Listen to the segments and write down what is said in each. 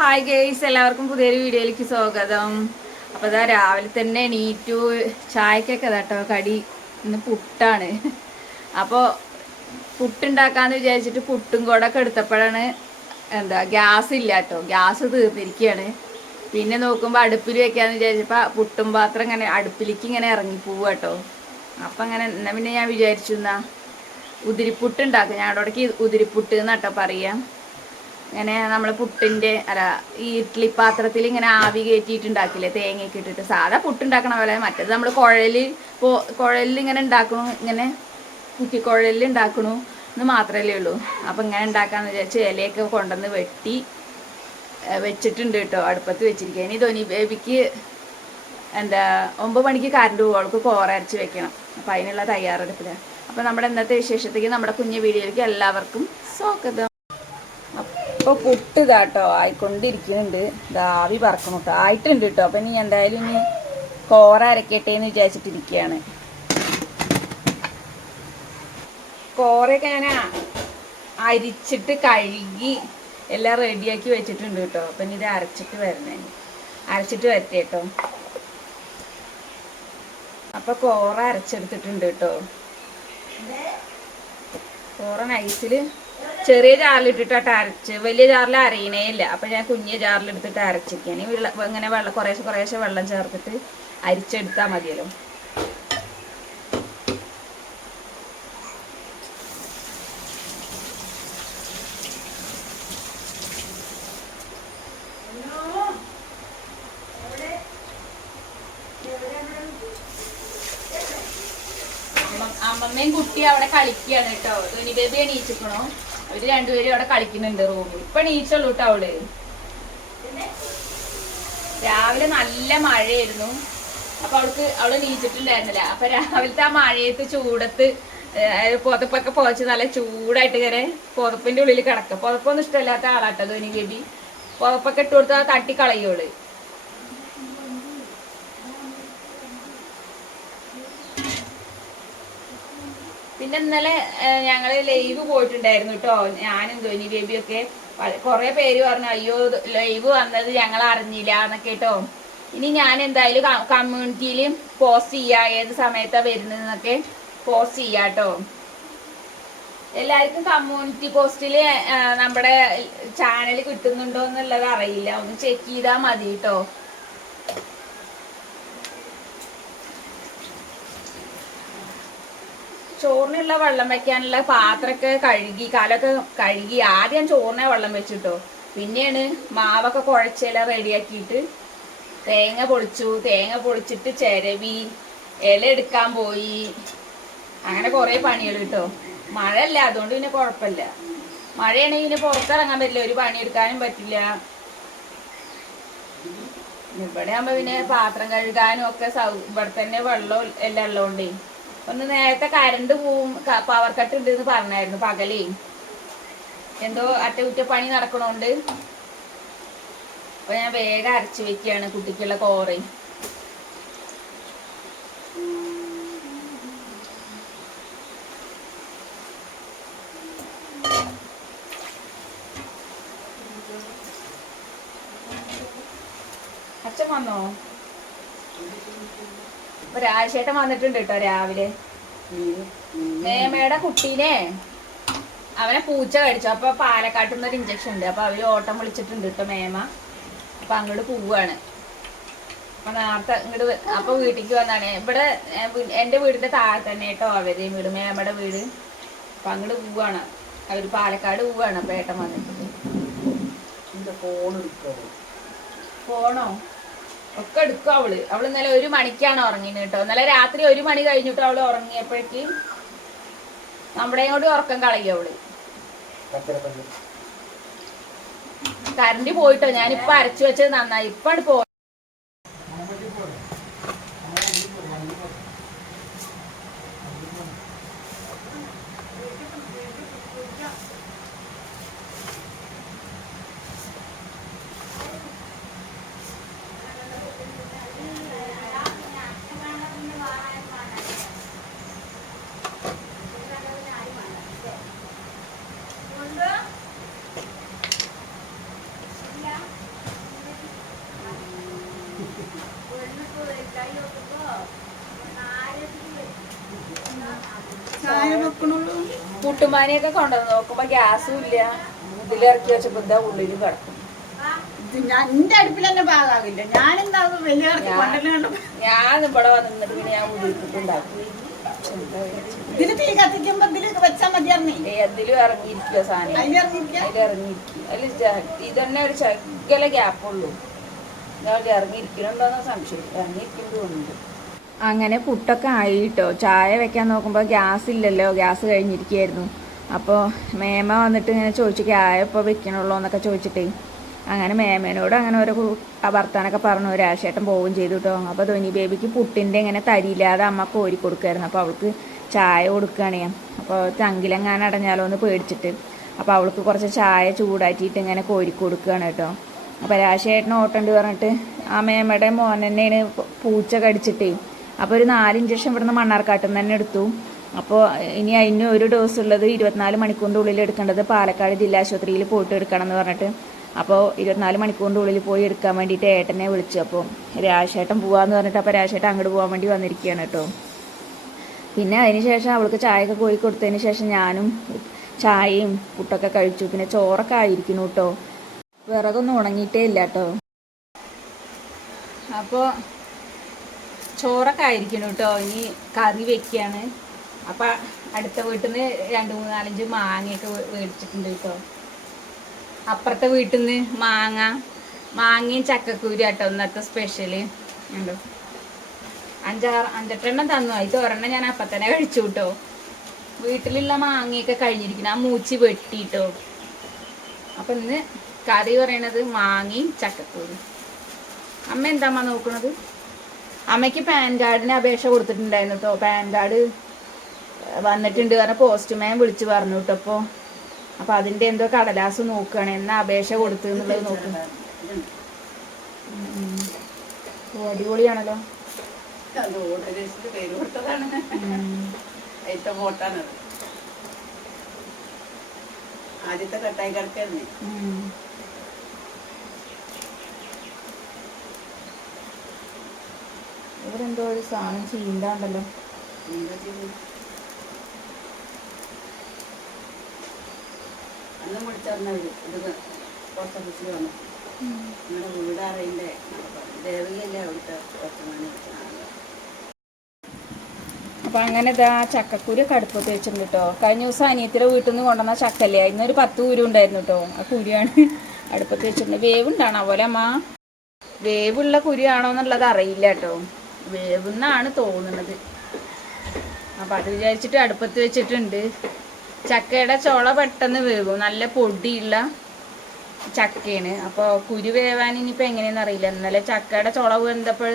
Hi guys, എല്ലാവർക്കും പുതിയൊരു വീഡിയോയിലേക്ക് സ്വാഗതം. അപ്പോൾ ഇതാ രാവിലെ തന്നെ എണീറ്റു. ചായക്കൊക്കെ കേട്ടോ കടി ഇന്ന് പുട്ടാണ്. അപ്പോൾ പുട്ടുണ്ടാക്കാമെന്ന് വിചാരിച്ചിട്ട് പുട്ടും കൂടൊക്കെ എടുത്തപ്പോഴാണ് ഗ്യാസ് ഇല്ല കേട്ടോ, ഗ്യാസ് തീർന്നിരിക്കുകയാണ്. പിന്നെ നോക്കുമ്പോൾ അടുപ്പിൽ വെക്കാമെന്ന് വിചാരിച്ചപ്പോൾ പുട്ടും പാത്രം ഇങ്ങനെ അടുപ്പിലേക്ക് ഇങ്ങനെ ഇറങ്ങിപ്പോവുക കേട്ടോ. അപ്പം അങ്ങനെ എന്നാൽ പിന്നെ ഞാൻ വിചാരിച്ചു എന്നാൽ ഉതിരിപ്പുട്ട് ഉണ്ടാക്കുക. ഞങ്ങളുടെ ഇടയ്ക്ക് ഉതിരിപ്പുട്ട് എന്നാട്ടോ പറയാം. ഇങ്ങനെ നമ്മൾ പുട്ടിൻ്റെ ഈ ഇഡ്ഡലി പാത്രത്തിൽ ഇങ്ങനെ ആവി കയറ്റിയിട്ടുണ്ടാക്കില്ലേ, തേങ്ങയൊക്കെ ഇട്ടിട്ട് സാധാ പുട്ടുണ്ടാക്കണ പോലെ. മറ്റേത് നമ്മൾ കുഴലിൽ ഇങ്ങനെ ഉണ്ടാക്കണു, ഇങ്ങനെ കുറ്റിക്കുഴലിൽ ഉണ്ടാക്കണു എന്ന് മാത്രമല്ലേ ഉള്ളൂ. അപ്പം ഇങ്ങനെ ഉണ്ടാക്കാമെന്ന് വിചാരിച്ച് ഇലയൊക്കെ കൊണ്ടുവന്ന് വെച്ചിട്ടുണ്ട് കേട്ടോ, അടുപ്പത്ത് വെച്ചിരിക്കുക. ഇനി ധോനി ബേബിക്ക് 9 മണിക്ക് കറണ്ട് പോകും, അവൾക്ക് കോറരച്ച് വെക്കണം. അപ്പം അതിനുള്ള തയ്യാറെടുപ്പിലാണ്. അപ്പം നമ്മുടെ ഇന്നത്തെ വിശേഷത്തേക്ക് നമ്മുടെ കുഞ്ഞു വീഡിയോയിലേക്ക് എല്ലാവർക്കും സ്വാഗതം. അപ്പോൾ പുട്ട് ഇതാട്ടോ ആയിക്കൊണ്ടിരിക്കുന്നുണ്ട്. ആവി പറക്കണം കേട്ടോ, ആയിട്ടുണ്ട് കേട്ടോ. അപ്പം ഇനി എന്തായാലും ഇനി കോറ അരക്കട്ടെ എന്ന് വിചാരിച്ചിട്ടിരിക്കുകയാണ്. കോറയൊക്കെ ഞാൻ അരിച്ചിട്ട് കഴുകി എല്ലാം റെഡിയാക്കി വെച്ചിട്ടുണ്ട് കേട്ടോ. അപ്പം ഇനി ഇത് അരച്ചിട്ട് വരട്ടെ കേട്ടോ. അപ്പം കോറ അരച്ചെടുത്തിട്ടുണ്ട് കേട്ടോ. കോറ നൈസിൽ ചെറിയ ജാറിലിട്ടിട്ട് അരച്ച്, വലിയ ജാറിൽ അരയണേ ഇല്ല. അപ്പം ഞാൻ കുഞ്ഞിയ ജാറിലെടുത്തിട്ട് അരച്ചിരിക്കാൻ. ഇങ്ങനെ കുറേശ്ശെ വെള്ളം ചേർത്തിട്ട് അരിച്ചെടുത്താൽ മതിയല്ലോ. അമ്മമ്മയും കുട്ടി അവിടെ കളിക്കുകയാണ് കേട്ടോ. ധോനി ബേബി എണീച്ചിക്കണോ, അവര് രണ്ടുപേരും അവിടെ കളിക്കുന്നുണ്ട് റൂമിൽ. ഇപ്പൊ എണീച്ചുള്ളൂ കേട്ടോ അവള്. രാവിലെ നല്ല മഴയായിരുന്നു. അപ്പൊ അവള് എണീച്ചിട്ടുണ്ടായിരുന്നില്ല. അപ്പൊ രാവിലത്തെ ആ മഴയത്ത് ചൂടത്ത് പുതപ്പൊക്കെ പുതച്ച് നല്ല ചൂടായിട്ട് ഇങ്ങനെ പുതപ്പിന്റെ ഉള്ളിൽ കിടക്കുക. പുതപ്പൊന്നും ഇഷ്ടമില്ലാത്ത ആളാട്ടോ ധോനി ബേബി. പുതപ്പൊക്കെ ഇട്ട് കൊടുത്താൽ തട്ടിക്കളയോള്. പിന്നെ ഇന്നലെ ഞങ്ങള് ലൈവ് പോയിട്ടുണ്ടായിരുന്നു കേട്ടോ, ഞാനും ധോനി ബേബിയൊക്കെ. കുറെ പേര് പറഞ്ഞു അയ്യോ ലൈവ് വന്നത് ഞങ്ങൾ അറിഞ്ഞില്ല എന്നൊക്കെ കേട്ടോ. ഇനി ഞാൻ എന്തായാലും കമ്മ്യൂണിറ്റിയിൽ പോസ്റ്റ് ചെയ്യാം, ഏത് സമയത്താണ് വരുന്നതെന്നൊക്കെ പോസ്റ്റ് ചെയ്യാം കേട്ടോ. എല്ലാവർക്കും കമ്മ്യൂണിറ്റി പോസ്റ്റിൽ നമ്മുടെ ചാനൽ കിട്ടുന്നുണ്ടോ എന്നുള്ളത് അറിയില്ല, ഒന്ന് ചെക്ക് ചെയ്താൽ മതി കേട്ടോ. ചോറിനുള്ള വെള്ളം വെക്കാനുള്ള പാത്രമൊക്കെ കഴുകി, കാലൊക്കെ കഴുകി. ആദ്യം ചോറിനെ വെള്ളം വെച്ചിട്ടോ, പിന്നെയാണ് മാവൊക്കെ കുഴച്ചെല്ലാം റെഡിയാക്കിയിട്ട് തേങ്ങ പൊളിച്ചിട്ട് ചിരവി ഇല എടുക്കാൻ പോയി. അങ്ങനെ കുറേ പണികൾ കേട്ടോ. മഴയല്ല, അതുകൊണ്ട് പിന്നെ കുഴപ്പമില്ല. മഴയാണെങ്കിൽ പിന്നെ പുറത്തിറങ്ങാൻ പറ്റില്ല, ഒരു പണിയെടുക്കാനും പറ്റില്ല. ഇവിടെ ആകുമ്പോൾ പിന്നെ പാത്രം കഴുകാനും ഒക്കെ ഇവിടെ തന്നെ വെള്ളം എല്ലാം ഉള്ളതുകൊണ്ടേ. ഒന്ന് നേരത്തെ കറണ്ട് പോവും, പവർ കട്ട് ഉണ്ടെന്ന് പറഞ്ഞായിരുന്നു പകലേ. എന്തോ അറ്റകുറ്റപ്പണി നടക്കണോണ്ട് അപ്പൊ ഞാൻ വേഗം അരച്ചു വെക്കുകയാണ് കുട്ടിക്കുള്ള കോറയും. അച്ഛൻ വന്നോ? ഇപ്പൊ രാജേട്ടൻ വന്നിട്ടുണ്ട് കേട്ടോ രാവിലെ. മേമയുടെ കുട്ടീനെ അവനെ പൂച്ച കടിച്ചു. അപ്പൊ പാലക്കാട്ടിൽ നിന്നൊരു ഇഞ്ചക്ഷൻ ഉണ്ട്. അപ്പൊ അവര് ഓട്ടം വിളിച്ചിട്ടുണ്ട് കേട്ടോ മേമ. അപ്പൊ അങ്ങോട്ട് പോവാണ്. അപ്പൊ നേരത്തെ ഇങ്ങോട്ട് അപ്പൊ വീട്ടിലേക്ക് വന്നാണ്. ഇവിടെ എന്റെ വീടിന്റെ താഴെ തന്നെ കേട്ടോ അവര് വീട്, മേമയുടെ വീട്. അപ്പൊ അങ്ങോട്ട് പോവാണ് അവര്, പാലക്കാട് പോവാണ്. അപ്പൊ ഏട്ടൻ വന്നിട്ടുണ്ട്. ഫോണോ ഒക്കെ എടുക്കും അവള് ഇന്നലെ 1 മണിക്കാണ് ഉറങ്ങിയത് കേട്ടോ. ഇന്നലെ രാത്രി 1 മണി കഴിഞ്ഞിട്ട് അവള് ഉറങ്ങിയപ്പോഴേക്ക് നമ്മുടെയും കൂടി ഉറക്കം കളയും അവള്. കറണ്ട് പോയിട്ടോ, ഞാനിപ്പോ അരച്ചു വെച്ചത് നന്നായി. ഇപ്പാണ് പോ പുട്ടുമാനിയൊക്കെ കൊണ്ടുവന്ന് നോക്കുമ്പോ ഗ്യാസും ഇല്ല. ഇതിലിറക്കി വെച്ചപ്പോ ഇതാ ഉള്ളിൽ കിടക്കും. എന്റെ അടുപ്പിൽ തന്നെ പാകാകില്ല. ഞാനെന്താ വലിയ ഞാൻ ഇവിടെ വന്നിട്ട് പിന്നെ ഞാൻ ഉള്ളിട്ടുണ്ടാക്കും. ഇതില് തീ കത്തിക്കുമ്പോ ഇതില് വെച്ചാൽ മതിയായിരുന്നേ. അതിലും ഇറങ്ങിയിരിക്കുക സാധനം, അതിലിറങ്ങിയിരിക്കും. അതിൽ ഇതന്നെ ഒരു ശകല ഗ്യാപ്പുള്ളൂ. ഇറങ്ങിയിരിക്കണുണ്ടോന്ന് സംശയം. ഇറങ്ങിയിരിക്കുന്നുണ്ട്. അങ്ങനെ പുട്ടൊക്കെ ആയിട്ടോ. ചായ വെക്കാൻ നോക്കുമ്പോൾ ഗ്യാസ് ഇല്ലല്ലോ, ഗ്യാസ് കഴിഞ്ഞിരിക്കുകയായിരുന്നു. അപ്പോൾ മേമ വന്നിട്ട് ഇങ്ങനെ ചോദിച്ചു ചായ ഇപ്പോൾ വെക്കണുള്ളൂ എന്നൊക്കെ ചോദിച്ചിട്ടേ അങ്ങനെ മേമേനോട് അങ്ങനെ ഓരോ വർത്താനൊക്കെ പറഞ്ഞു. രാശേട്ടൻ പോവുകയും ചെയ്തു കേട്ടോ. അപ്പോൾ ധോനി ബേബിക്ക് പുട്ടിൻ്റെ ഇങ്ങനെ തരിയില്ലാതെ അമ്മ കോരി കൊടുക്കുമായിരുന്നു. അപ്പോൾ അവൾക്ക് ചായ കൊടുക്കുകയാണ് ഞാൻ. അപ്പോൾ തങ്കിലെങ്ങാൻ അടഞ്ഞാലോ എന്ന് പേടിച്ചിട്ട് അപ്പോൾ അവൾക്ക് കുറച്ച് ചായ ചൂടാറ്റിയിട്ട് ഇങ്ങനെ കോരി കൊടുക്കുകയാണ് കേട്ടോ. അപ്പോൾ രാശേട്ടൻ ഓട്ടണ്ട് പറഞ്ഞിട്ട് ആ മേമയുടെ മോൻ തന്നെയാണ് പൂച്ച കടിച്ചിട്ടേ. അപ്പോൾ ഒരു 4 ഇഞ്ചക്ഷൻ ഇവിടുന്ന് മണ്ണാർക്കാട്ടിൽ നിന്ന് തന്നെ എടുത്തു. അപ്പോൾ ഇനി അതിന് ഒരു ഡോസ് ഉള്ളത് 24 മണിക്കൂറിൻ്റെ ഉള്ളിൽ എടുക്കേണ്ടത് പാലക്കാട് ജില്ലാ ആശുപത്രിയിൽ പോയിട്ട് എടുക്കണം എന്ന് പറഞ്ഞിട്ട് അപ്പോൾ 24 മണിക്കൂറിൻ്റെ ഉള്ളിൽ പോയി എടുക്കാൻ വേണ്ടിയിട്ട് ഏട്ടനെ വിളിച്ചു. അപ്പോൾ രാശേട്ടൻ പോവാന്ന് പറഞ്ഞിട്ട് അപ്പോൾ രാശേട്ടൻ അങ്ങോട്ട് പോകാൻ വേണ്ടി വന്നിരിക്കുകയാണ് കേട്ടോ. പിന്നെ അതിന് ശേഷം അവൾക്ക് ചായയൊക്കെ കോരി കൊടുത്തതിന് ശേഷം ഞാനും ചായയും പുട്ടൊക്കെ കഴിച്ചു. പിന്നെ ചോറൊക്കെ ആയിരിക്കുന്നു കേട്ടോ. വിറകൊന്നും ഉണങ്ങിയിട്ടേ ഇല്ല കേട്ടോ. അപ്പോൾ ചോറൊക്കെ ആയിരിക്കുന്നു കേട്ടോ. ഇനി കറി വെക്കുകയാണ്. അപ്പം അടുത്ത വീട്ടിൽ നിന്ന് 2, 3, 4, 5 മാങ്ങയൊക്കെ മേടിച്ചിട്ടുണ്ട് കേട്ടോ. അപ്പുറത്തെ വീട്ടിൽ നിന്ന് മാങ്ങയും ചക്കക്കുരു കേട്ടോ ഇന്നത്തെ സ്പെഷ്യല് ഉണ്ടോ. 5-6 തന്നു. ഇത് ഒരെണ്ണം ഞാൻ അപ്പം തന്നെ കഴിച്ചു കേട്ടോ. വീട്ടിലുള്ള മാങ്ങയൊക്കെ കഴിഞ്ഞിരിക്കുന്നു. ആ മൂച്ചി വെട്ടിട്ടോ. അപ്പം ഇന്ന് കറി പറയണത് മാങ്ങയും ചക്കക്കുരു. അമ്മ എന്താ നോക്കണത്? അമ്മയ്ക്ക് പാൻ കാർഡിന് അപേക്ഷ കൊടുത്തിട്ടുണ്ടായിരുന്നു കേട്ടോ. പാൻ കാർഡ് വന്നിട്ടുണ്ട് കാരണം പോസ്റ്റ്മാൻ വിളിച്ച് പറഞ്ഞു കേട്ടോ. അപ്പോൾ അതിൻ്റെ എന്തോ കടലാസ് നോക്കുകയാണ്. എന്നാ അപേക്ഷ കൊടുത്തു എന്നുള്ളത് നോക്കുക. അടിപൊളിയാണല്ലോ. ആദ്യത്തെ കട്ടായി കിടക്കുന്നേ. ഇവരെന്തോ ഒരു സാധനം ചീന്താണ്ടല്ലോ. അന്നും വിളിച്ചറിഞ്ഞവര് ഇത് പോസ്റ്റ് ഓഫീസിൽ വന്നു. നിങ്ങളുടെ വീടാറിന്റെ ദേവികല്ലേ അവിടുത്തെ പോസ്റ്റ്മാനെ. അപ്പം അങ്ങനെ ഇതാ ചക്കക്കുരു കടുപ്പത്ത് വെച്ചിട്ടുണ്ട് കേട്ടോ. കഴിഞ്ഞ ദിവസം അനിയത്തിയുടെ വീട്ടിൽ നിന്ന് കൊണ്ടുവന്ന ചക്കല്ലേ, ഇന്നൊരു 10 കുരു ഉണ്ടായിരുന്നു കേട്ടോ. ആ കുരിയാണ് അടുപ്പത്ത് വെച്ചിട്ടുണ്ട്. വേവുണ്ടാണോ പോലെ അമ്മ? വേവുള്ള കുരിയാണോ എന്നുള്ളത് അറിയില്ല കേട്ടോ. വേവുന്നാണ് തോന്നുന്നത്. അപ്പം അത് വിചാരിച്ചിട്ട് അടുപ്പത്ത് വെച്ചിട്ടുണ്ട്. ചക്കയുടെ ചുള പെട്ടെന്ന് വേവും. നല്ല പൊടിയുള്ള ചക്കയാണ്. അപ്പോൾ കുരു വേവാൻ ഇനിയിപ്പോൾ എങ്ങനെയാണെന്ന് അറിയില്ല. ഇന്നലെ ചക്കയുടെ ചുള വെന്തപ്പോൾ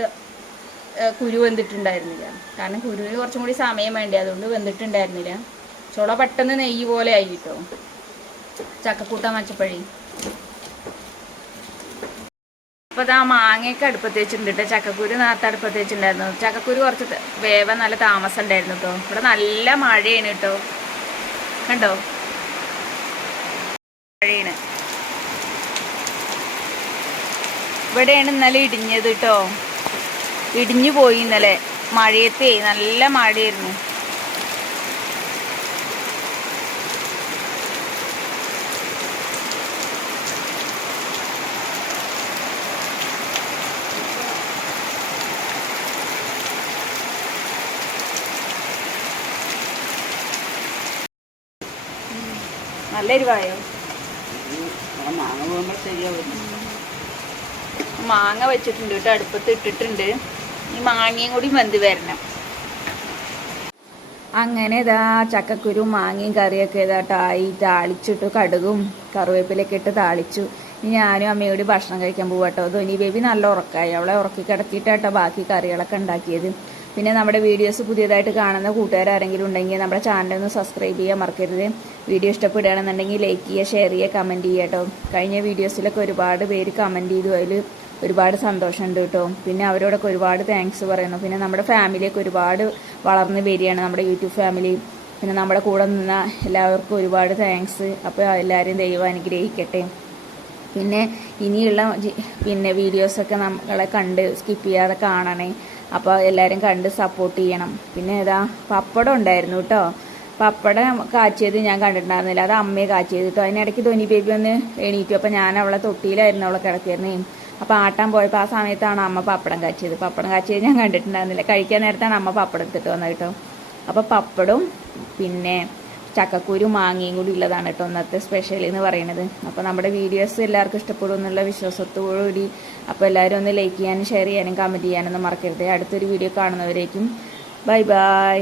കുരു വെന്തിട്ടുണ്ടായിരുന്നില്ല. കാരണം കുരുവിന് കുറച്ചും കൂടി സമയം വേണ്ടി, അതുകൊണ്ട് വെന്തിട്ടുണ്ടായിരുന്നില്ല. ചുള പെട്ടെന്ന് നെയ്യ് പോലെ ആയി കേട്ടോ ചക്കക്കൂട്ടാൻ വെച്ചപ്പോഴേ. അപ്പോൾ അത് ആ മാങ്ങയൊക്കെ അടുപ്പത്ത് വെച്ചിട്ടുണ്ട് കേട്ടോ. ചക്കക്കുരു നേരത്തെ അടുപ്പത്ത് വെച്ചിട്ടുണ്ടായിരുന്നു. ചക്കക്കുരു കുറച്ച് വേവാൻ നല്ല താമസം ഉണ്ടായിരുന്നു കേട്ടോ. ഇവിടെ നല്ല മഴയാണ് കേട്ടോ. കണ്ടോ മഴയാണ്. ഇവിടെയാണ് ഇന്നലെ ഇടിഞ്ഞത് കേട്ടോ. ഇടിഞ്ഞു പോയി ഇന്നലെ മഴയത്തേ. നല്ല മഴയായിരുന്നു. നല്ല എരിവായോ? മാങ്ങ പോകുമ്പോൾ ശരിയാവും. മാങ്ങ വെച്ചിട്ടുണ്ട് കേട്ടോ. അടുപ്പത്ത് ഇട്ടിട്ടുണ്ട്. ഈ മാങ്ങയും കൂടി വെന്ത് വരണം. അങ്ങനെ ഇതാ ചക്കക്കുരു മാങ്ങയും കറിയൊക്കെ ഇതാട്ടായി താളിച്ചിട്ടു. കടുകും കറിവേപ്പിലൊക്കെ ഇട്ട് താളിച്ചു. ഞാനും അമ്മയോട് ഭക്ഷണം കഴിക്കാൻ പോവാട്ടോ. ധോനി ബേബി നല്ല ഉറക്കമായി. അവളെ ഉറക്കി കിടത്തിയിട്ടാട്ടോ ബാക്കി കറികളൊക്കെ ഉണ്ടാക്കിയത്. പിന്നെ നമ്മുടെ വീഡിയോസ് പുതിയതായിട്ട് കാണുന്ന കൂട്ടുകാരെങ്കിലും ഉണ്ടെങ്കിൽ നമ്മുടെ ചാനലൊന്ന് സബ്സ്ക്രൈബ് ചെയ്യാൻ മറക്കരുത്. വീഡിയോ ഇഷ്ടപ്പെടുകയാണെന്നുണ്ടെങ്കിൽ ലൈക്ക് ചെയ്യുക, ഷെയർ ചെയ്യുക, കമൻറ്റ് ചെയ്യുക കേട്ടോ. കഴിഞ്ഞ വീഡിയോസിലൊക്കെ ഒരുപാട് പേര് കമൻറ്റ് ചെയ്തു. അതിൽ ഒരുപാട് സന്തോഷമുണ്ട് കേട്ടോ. പിന്നെ അവരോടൊക്കെ ഒരുപാട് താങ്ക്സ് പറയുന്നു. പിന്നെ നമ്മുടെ ഫാമിലിയൊക്കെ ഒരുപാട് വളർന്ന് വരികയാണ്, നമ്മുടെ യൂട്യൂബ് ഫാമിലി. പിന്നെ നമ്മുടെ കൂടെ നിന്ന എല്ലാവർക്കും ഒരുപാട് താങ്ക്സ്. അപ്പോൾ എല്ലാവരും ദൈവം അനുഗ്രഹിക്കട്ടെ. പിന്നെ ഇനിയുള്ള വീഡിയോസൊക്കെ നമ്മളെ കണ്ട് സ്കിപ്പ് ചെയ്യാതെ കാണണേ. അപ്പോൾ എല്ലാവരും കണ്ട് സപ്പോർട്ട് ചെയ്യണം. പിന്നെ ഇതാ പപ്പടം ഉണ്ടായിരുന്നു കേട്ടോ. പപ്പടം കാച്ചിയത് ഞാൻ കണ്ടിട്ടുണ്ടായിരുന്നില്ല, അത് അമ്മയെ കാച്ചിയത് കേട്ടോ. അതിനിടയ്ക്ക് ധോനി ബേബി ഒന്ന് എണീറ്റു. അപ്പോൾ ഞാൻ അവളെ തൊട്ടിയിലായിരുന്നു അവളെ കിടത്തിയിരുന്നേ. അപ്പോൾ ആട്ടാൻ പോയപ്പോൾ ആ സമയത്താണ് അമ്മ പപ്പടം കാച്ചിയത്. പപ്പടം കാച്ചിയത് ഞാൻ കണ്ടിട്ടുണ്ടായിരുന്നില്ല. കഴിക്കാൻ നേരത്താണ് അമ്മ പപ്പടം എടുത്തിട്ട് വന്നത് കേട്ടോ. അപ്പോൾ പപ്പടവും പിന്നെ ചക്കക്കുരു മാങ്ങയും കൂടി ഉള്ളതാണ് കേട്ടോ ഇന്നത്തെ സ്പെഷ്യൽ എന്ന് പറയുന്നത്. അപ്പോൾ നമ്മുടെ വീഡിയോസ് എല്ലാവർക്കും ഇഷ്ടപ്പെടും എന്നുള്ള വിശ്വാസത്തോടുകൂടി അപ്പോൾ എല്ലാവരും ഒന്ന് ലൈക്ക് ചെയ്യാനും ഷെയർ ചെയ്യാനും കമൻറ്റ് ചെയ്യാനൊന്നും മറക്കരുത്. അടുത്തൊരു വീഡിയോ കാണുന്നവരേക്കും ബൈ ബൈ.